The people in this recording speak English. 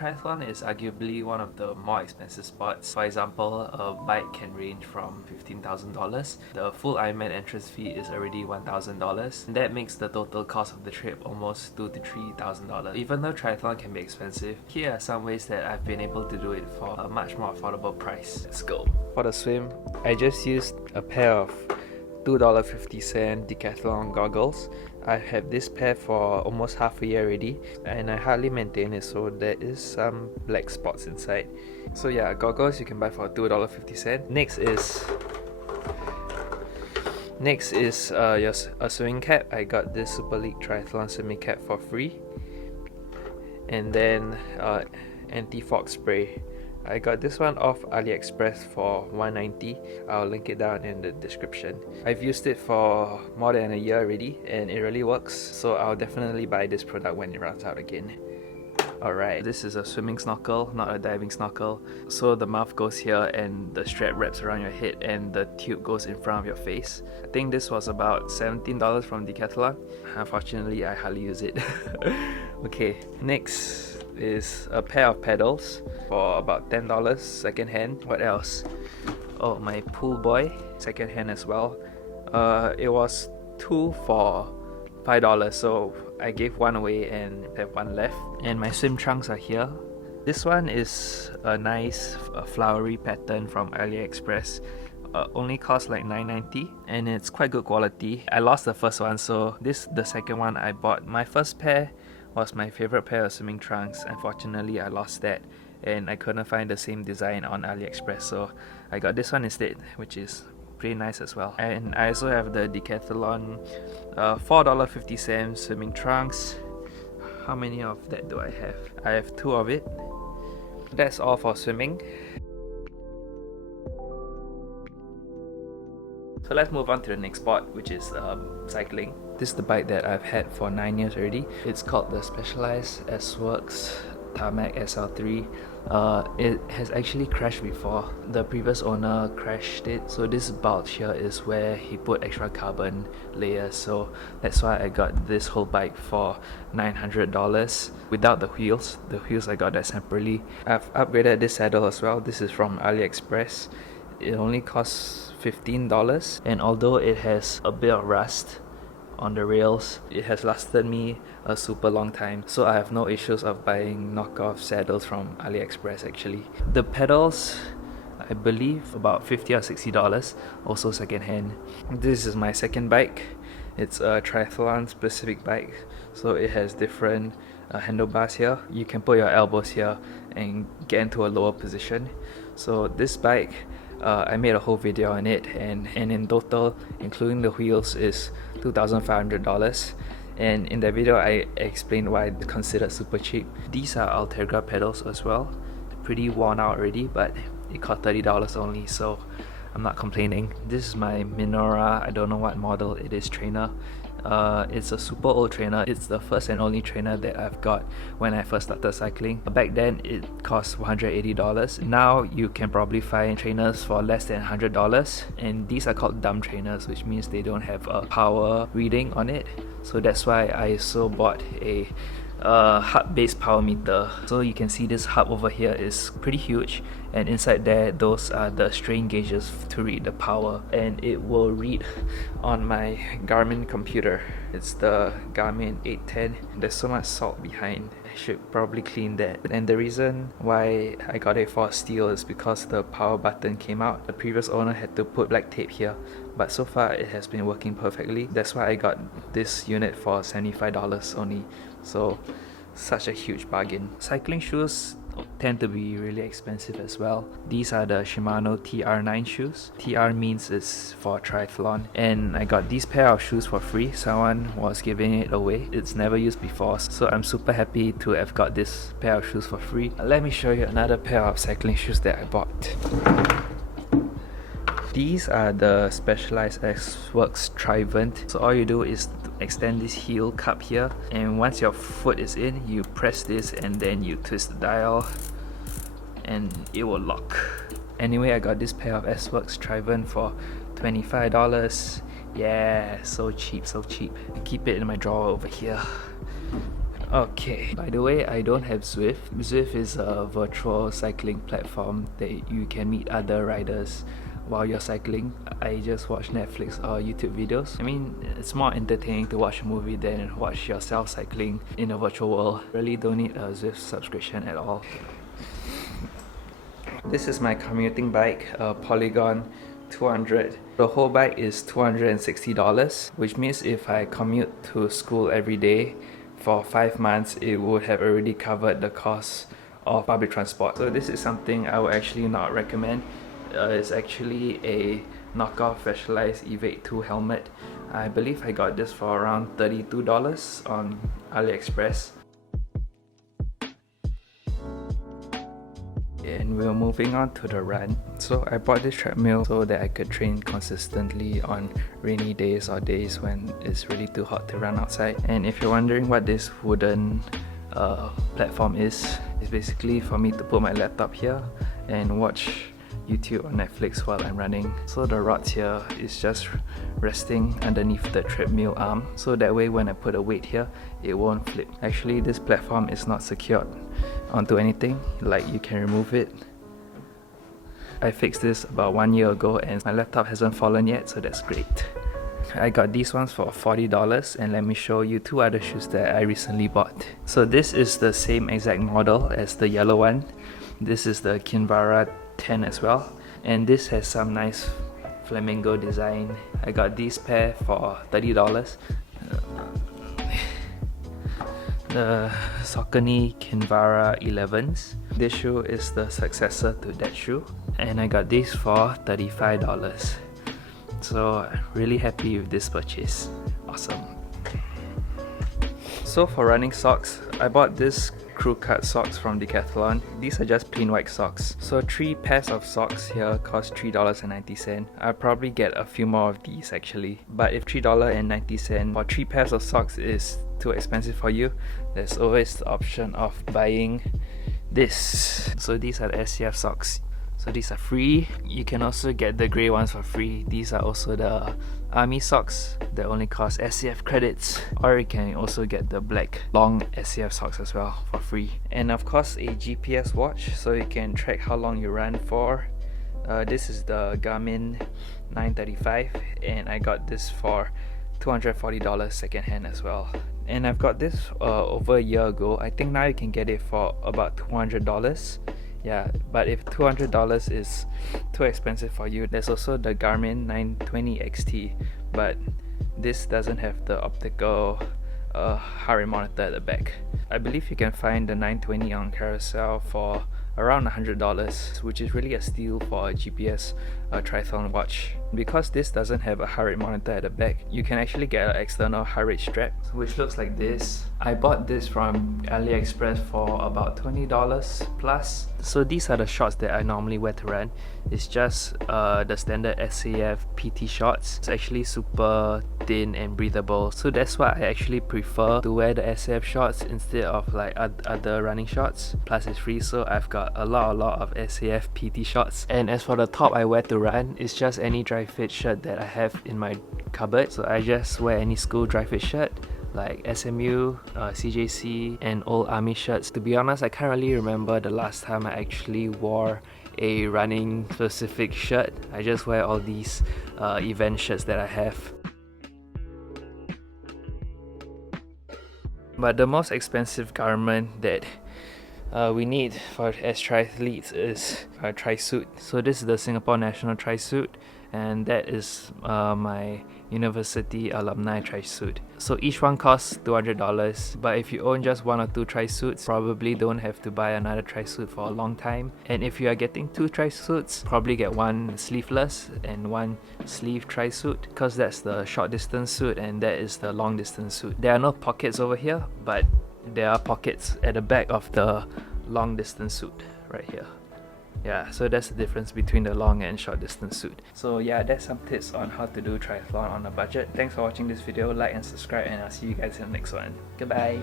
Triathlon is arguably one of the more expensive sports. For example, a bike can range from $15,000. The full Ironman entrance fee is already $1,000. That makes the total cost of the trip almost $2,000 to $3,000. Even though triathlon can be expensive, here are some ways that I've been able to do it for a much more affordable price. Let's go. For the swim, I just used a pair of $2.50 Decathlon goggles. I've had this pair for almost half a year already, and I hardly maintain it, so there is some black spots inside. So yeah, goggles you can buy for $2.50. Next is a swimming cap. I got this Super League Triathlon swimming cap for free. And then anti-fog spray. I got this one off Aliexpress for $190. I'll link it down in the description. I've used it for more than a year already and it really works, so I'll definitely buy this product when it runs out again. Alright, this is a swimming snorkel, not a diving snorkel. So the mouth goes here and the strap wraps around your head and the tube goes in front of your face. I think this was about $17 from Decathlon. Unfortunately, I hardly use it. Okay, next is a pair of pedals for about $10 secondhand. What else? Oh, my pool boy, secondhand as well. It was two for $5, so I gave one away and have one left. And my swim trunks are here. This one is a nice flowery pattern from Aliexpress. Only cost like $9.90 and it's quite good quality. I lost the first one, so this is the second one I bought. My first pair was my favorite pair of swimming trunks. Unfortunately, I lost that and I couldn't find the same design on AliExpress, so I got this one instead, which is pretty nice as well. And I also have the Decathlon $4.50 swimming trunks. How many of that do I have? I have 2 of it. That's all for swimming. So let's move on to the next sport, which is cycling. This is the bike that I've had for 9 years already. It's called the Specialized S-Works Tarmac SL3. It has actually crashed before. The previous owner crashed it, so this bulge here is where he put extra carbon layers, so that's why I got this whole bike for $900 without the wheels. The wheels I got that separately. I've upgraded this saddle as well. This is from AliExpress. It only costs $15, and although it has a bit of rust on the rails, it has lasted me a super long time, so I have no issues of buying knockoff saddles from AliExpress actually. The pedals, I believe about $50 or $60, also secondhand. This is my second bike. It's a triathlon specific bike, so it has different handlebars here. You can put your elbows here and get into a lower position. So this bike, I made a whole video on it, and in total, including the wheels, is $2,500. And in that video, I explained why they're considered super cheap. These are Ultegra pedals as well. Pretty worn out already, but it cost $30 only, so I'm not complaining. This is my Minora, I don't know what model it is, trainer. It's a super old trainer. It's the first and only trainer that I've got when I first started cycling. Back then it cost $180. Now you can probably find trainers for less than $100, and these are called dumb trainers, which means they don't have a power reading on it. So that's why I also bought a hub-based power meter. So you can see this hub over here is pretty huge, and inside there, those are the strain gauges to read the power, and it will read on my Garmin computer. It's the Garmin 810. There's so much salt behind. I should probably clean that. And the reason why I got it for steel is because the power button came out. The previous owner had to put black tape here, but so far it has been working perfectly. That's why I got this unit for $75 only. So such a huge bargain. Cycling shoes tend to be really expensive as well. These are the Shimano TR9 shoes. TR means it's for triathlon, and I got these pair of shoes for free. Someone was giving it away. It's never used before, so I'm super happy to have got this pair of shoes for free. Let me show you another pair of cycling shoes that I bought. These are the Specialized S-Works Trivent. So all you do is extend this heel cup here, and once your foot is in, you press this and then you twist the dial and it will lock. Anyway, I got this pair of S-Works Trivent for $25. Yeah, so cheap, so cheap. I keep it in my drawer over here. Okay, by the way, I don't have Zwift. Zwift is a virtual cycling platform that you can meet other riders while you're cycling. I just watch Netflix or YouTube videos. I mean, it's more entertaining to watch a movie than watch yourself cycling in a virtual world. Really don't need a Zwift subscription at all. This is my commuting bike, a Polygon 200. The whole bike is $260, which means if I commute to school every day for 5 months, it would have already covered the cost of public transport. So this is something I would actually not recommend. It's actually a knockoff Specialized Evade 2 helmet. I believe I got this for around $32 on Aliexpress. And we're moving on to the run. So I bought this treadmill so that I could train consistently on rainy days or days when it's really too hot to run outside. And if you're wondering what this wooden platform is, it's basically for me to put my laptop here and watch YouTube or Netflix while I'm running. So the rods here is just resting underneath the treadmill arm, so that way when I put a weight here, it won't flip. Actually, this platform is not secured onto anything, like you can remove it. I fixed this about 1 year ago and my laptop hasn't fallen yet, so that's great. I got these ones for $40, and let me show you two other shoes that I recently bought. So this is the same exact model as the yellow one. This is the Kinvara 10 as well, and this has some nice flamingo design. I got these pair for $30. The Saucony Kinvara 11s. This shoe is the successor to that shoe, and I got these for $35. So really happy with this purchase. Awesome. So for running socks, I bought this crew cut socks from Decathlon. These are just plain white socks. So 3 pairs of socks here cost $3.90. I'll probably get a few more of these actually. But if $3.90 for 3 pairs of socks is too expensive for you, there's always the option of buying this. So these are the SCF socks. So these are free. You can also get the grey ones for free. These are also the army socks that only cost SCF credits. Or you can also get the black long SCF socks as well for free. And of course a GPS watch, so you can track how long you run for. This is the Garmin 935, and I got this for $240 second hand as well. And I've got this over a year ago. I think now you can get it for about $200. Yeah, but if $200 is too expensive for you, there's also the Garmin 920 XT, but this doesn't have the optical heart rate monitor at the back. I believe you can find the 920 on Carousel for around $100, which is really a steal for a GPS triathlon watch. Because this doesn't have a heart rate monitor at the back, you can actually get an external heart rate strap, which looks like this. I bought this from Aliexpress for about $20 plus. So these are the shorts that I normally wear to run. It's just the standard SAF PT shorts. It's actually super thin and breathable, so that's why I actually prefer to wear the SAF shorts instead of like other running shorts. Plus it's free, so I've got a lot of SAF PT shorts. And as for the top I wear to run, it's just any dry fit shirt that I have in my cupboard. So I just wear any school dry fit shirt like SMU, CJC, and old army shirts. To be honest, I can't really remember the last time I actually wore a running specific shirt. I just wear all these event shirts that I have. But the most expensive garment that we need as triathletes is a Trisuit. So this is the Singapore National Trisuit, and that is my university alumni Trisuit. So each one costs $200, but if you own just 1 or 2 Trisuits, probably don't have to buy another Trisuit for a long time. And if you are getting 2 Trisuits, probably get 1 sleeveless and 1 sleeve Trisuit, because that's the short distance suit and that is the long distance suit. There are no pockets over here, but there are pockets at the back of the long distance suit right here. Yeah, so that's the difference between the long and short distance suit. So yeah, that's some tips on how to do triathlon on a budget. Thanks for watching this video, like and subscribe, and I'll see you guys in the next one. Goodbye!